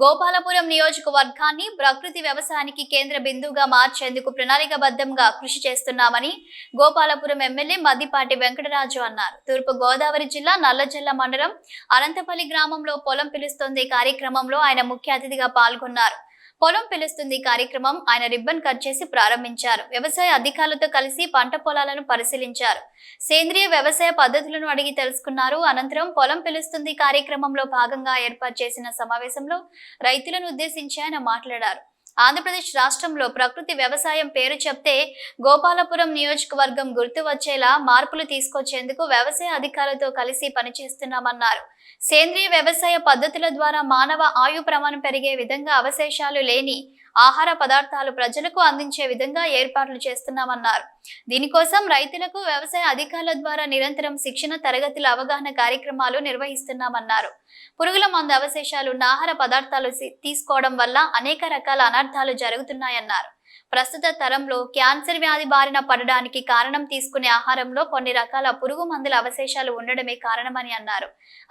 గోపాలపురం నియోజకవర్గాన్ని ప్రకృతి వ్యవసాయానికి కేంద్ర బిందువుగా మార్చేందుకు ప్రణాళికాబద్ధంగా కృషి చేస్తున్నామని గోపాలపురం ఎమ్మెల్యే మద్దిపాటి వెంకటరాజు అన్నారు. తూర్పు గోదావరి జిల్లా నల్లజల్ల మండలం అనంతపల్లి గ్రామంలో పొలం పిలుస్తుంది కార్యక్రమంలో ఆయన ముఖ్య అతిథిగా పాల్గొన్నారు. పొలం పిలుస్తుంది కార్యక్రమం ఆయన రిబ్బన్ కట్ చేసి ప్రారంభించారు. వ్యవసాయ అధికారులతో కలిసి పంట పొలాలను పరిశీలించారు. సేంద్రియ వ్యవసాయ పద్ధతులను అడిగి తెలుసుకున్నారు. అనంతరం పొలం పిలుస్తుంది కార్యక్రమంలో భాగంగా ఏర్పాటు చేసిన సమావేశంలో రైతులను ఉద్దేశించి ఆయన మాట్లాడారు. ఆంధ్రప్రదేశ్ రాష్ట్రంలో ప్రకృతి వ్యవసాయం పేరు చెప్తే గోపాలపురం నియోజకవర్గం గుర్తు వచ్చేలా మార్పులు తీసుకొచ్చేందుకు వ్యవసాయ అధికారులతో కలిసి పనిచేస్తున్నామన్నారు. సేంద్రియ వ్యవసాయ పద్ధతుల ద్వారా మానవ ఆయు ప్రమాణం పెరిగే విధంగా అవశేషాలు లేని ఆహార పదార్థాలు ప్రజలకు అందించే విధంగా ఏర్పాట్లు చేస్తున్నామన్నారు. దీనికోసం రైతులకు వ్యవసాయ అధికారుల ద్వారా నిరంతరం శిక్షణ తరగతుల అవగాహన కార్యక్రమాలు నిర్వహిస్తున్నామన్నారు. పురుగుల మందు అవశేషాలు ఉన్న ఆహార పదార్థాలు తీసుకోవడం వల్ల అనేక రకాల అనర్థాలు జరుగుతున్నాయన్నారు. ప్రస్తుత తరంలో క్యాన్సర్ వ్యాధి బారిన పడడానికి కారణం తీసుకునే ఆహారంలో కొన్ని రకాల పురుగు మందుల అవశేషాలు ఉండడమే కారణమని అన్నారు.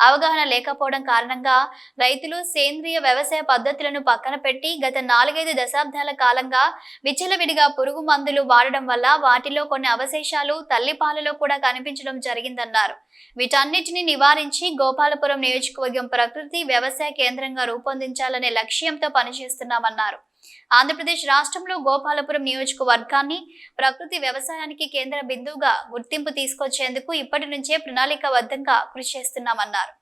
అవగాహన లేకపోవడం కారణంగా రైతులు సేంద్రియ వ్యవసాయ పద్ధతులను పక్కన పెట్టి గత 4-5 దశాబ్దాల కాలంగా విచ్చలవిడిగా పురుగు మందులు వాడడం వల్ల వాటిలో కొన్ని అవశేషాలు తల్లిపాలలో కూడా కనిపించడం జరిగిందన్నారు. వీటన్నిటిని నివారించి గోపాలపురం నియోజకవర్గం ప్రకృతి వ్యవసాయ కేంద్రంగా రూపొందించాలనే లక్ష్యంతో పనిచేస్తున్నామన్నారు. ఆంధ్రప్రదేశ్ రాష్ట్రంలో గోపాలపురం నియోజకవర్గాన్ని ప్రకృతి వ్యవసాయానికి కేంద్ర బిందువుగా గుర్తింపు తీసుకొచ్చేందుకు ఇప్పటి నుంచే ప్రణాళికాబద్ధంగా కృషి చేస్తున్నామన్నారు.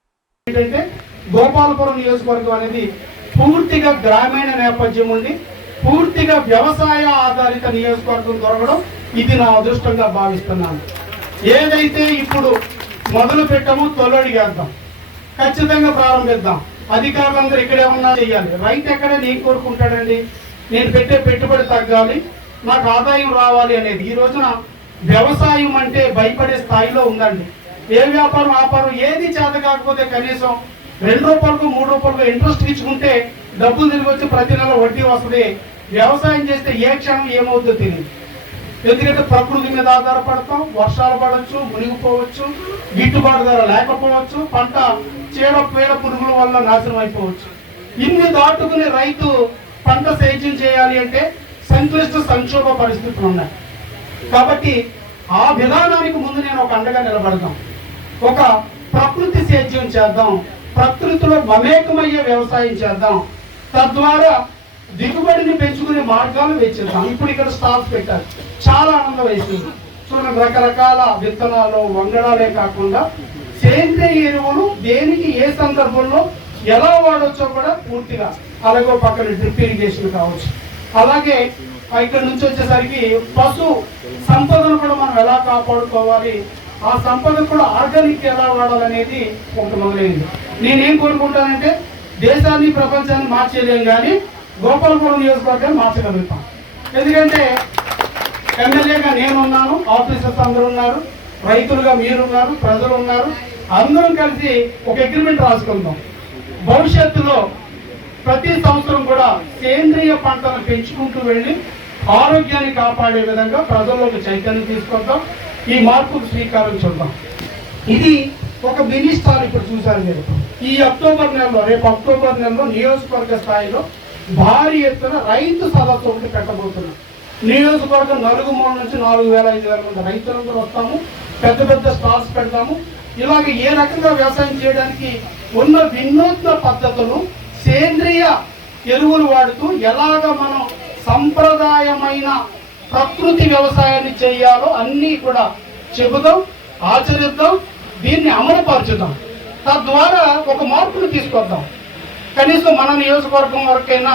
గోపాలపురం నియోజకవర్గం అనేది పూర్తిగా గ్రామీణ నేపథ్యం ఉండి పూర్తిగా వ్యవసాయ ఆధారిత నియోజకవర్గం దొరకడం ఇది నా అదృష్టంగా భావిస్తున్నాను. ఏదైతే ఇప్పుడు మొదలు పెట్టామో తొలడిగేద్దాం, ఖచ్చితంగా ప్రారంభిద్దాం. అధికారులందరూ ఇక్కడే ఉన్నా చేయాలి. రైతు ఎక్కడే నేను కోరుకుంటాడండి, నేను పెట్టే పెట్టుబడి తగ్గాలి, నాకు ఆదాయం రావాలి అనేది. ఈ రోజున వ్యవసాయం అంటే భయపడే స్థాయిలో ఉందండి. ఏ వ్యాపారం ఏది చేత కాకపోతే కనీసం 2 రూపాయలకు 3 రూపాయలకు ఇంట్రెస్ట్ ఇచ్చుకుంటే డబ్బులు తిరిగి వచ్చి ప్రతి నెల వడ్డీ వస్తుంది. వ్యవసాయం చేస్తే ఏ క్షణం ఏమవుతుందో తెలియదు. ఎందుకంటే ప్రకృతి మీద ఆధారపడతాం, వర్షాలు పడవచ్చు, మునిగిపోవచ్చు, గిట్టుబాటు ధర లేకపోవచ్చు, పంట చీడ పురుగుల వల్ల నాశనం అయిపోవచ్చు. ఇన్ని దాటుకుని రైతు పంట సేద్యం చేయాలి అంటే సంక్లిష్ట సంక్షోభ పరిస్థితులు ఉన్నాయి. కాబట్టి ఆ విధానానికి ముందు నేను ఒక అండగా నిలబడదాం. ఒక ప్రకృతి సేద్యం చేద్దాం, ప్రకృతిలో మమేకమయ్యే వ్యవసాయం చేద్దాం. తద్వారా దిగుబడిని పెంచుకునే మార్గాలు వెచ్చిద్దాం. ఇప్పుడు ఇక్కడ స్టాల్స్ పెట్టారు, చాలా ఆనందం వేస్తుంది. చూడండి, రకరకాల విత్తనాలు వంగడాలే కాకుండా సేంద్రియ ఎరువులు దేనికి ఏ సందర్భంలో ఎలా వాడొచ్చో కూడా పూర్తిగా, అలాగే పక్కన డ్రిప్ ఇరిగేషన్ కావచ్చు. అలాగే ఇక్కడ నుంచి వచ్చేసరికి పశు సంపదను కూడా మనం ఎలా కాపాడుకోవాలి, ఆ సంపద కూడా ఆర్గానిక్ ఎలా వాడాలనేది ఒకటి మొదలైంది. నేనేం కోరుకుంటానంటే దేశాన్ని ప్రపంచాన్ని మార్చేయలేం కానీ గోపాలపురం నియోజకవర్గాన్ని మార్చగలుగుతాం. ఎందుకంటే ఎమ్మెల్యేగా నేనున్నాను, ఆఫీసర్స్ అందరూ ఉన్నారు, రైతులుగా మీరున్నారు, ప్రజలు ఉన్నారు. అందరం కలిసి ఒక అగ్రిమెంట్ రాసుకుందాం. భవిష్యత్తులో ప్రతి సంవత్సరం కూడా సేంద్రియ పంటను పెంచుకుంటూ వెళ్ళి ఆరోగ్యాన్ని కాపాడే విధంగా ప్రజల్లోకి చైతన్యం తీసుకొద్దాం. ఈ మార్పుకు శ్రీకారం చుద్దాం. ఇది ఒక మినీ స్టార్. ఇప్పుడు చూశారు మీరు, ఈ అక్టోబర్ నెలలో, రేపు అక్టోబర్ నెలలో నియోజకవర్గ స్థాయిలో భారీ ఎత్తున రైతు సదస్సు ఒకటి పెట్టబోతున్నాం. నియోజకవర్గం 4 మూల నుంచి 4,000-5,000 మంది రైతులందరూ వస్తాము. పెద్ద స్టాల్స్ పెడతాము. ఇలాగ ఏ రకంగా వ్యవసాయం చేయడానికి ఉన్న వినూత్న పద్ధతులు, సేంద్రియ ఎరువులు వాడుతూ ఎలాగ మనం సంప్రదాయమైన ప్రకృతి వ్యవసాయాన్ని చేయాలో అన్నీ కూడా చెబుదాం, ఆచరిద్దాం, దీన్ని అమలుపరచుదాం. తద్వారా ఒక మార్పును తీసుకొద్దాం. కనీసం మన నియోజకవర్గం వరకైనా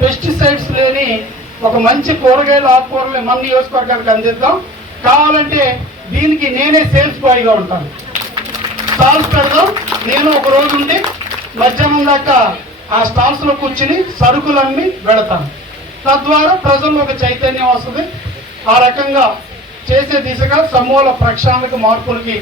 పెస్టిసైడ్స్ లేని ఒక మంచి కూరగాయలు, ఆకుకూరలు మన నియోజకవర్గానికి అందిద్దాం. కావాలంటే దీనికి నేనే సేల్స్ బాయ్గా ఉంటాను. స్టాల్స్ పెడదాం. నేను ఒక రోజు ఉండి మధ్యాహ్నం దాకా ఆ స్టాల్స్లో కూర్చుని సరుకులన్నీ పెడతాను. తద్వారా ప్రజల్లో ఒక చైతన్యం వస్తుంది. ఆ రకంగా చేసే దిశగా సమూల ప్రక్షాళనకు మార్పులకి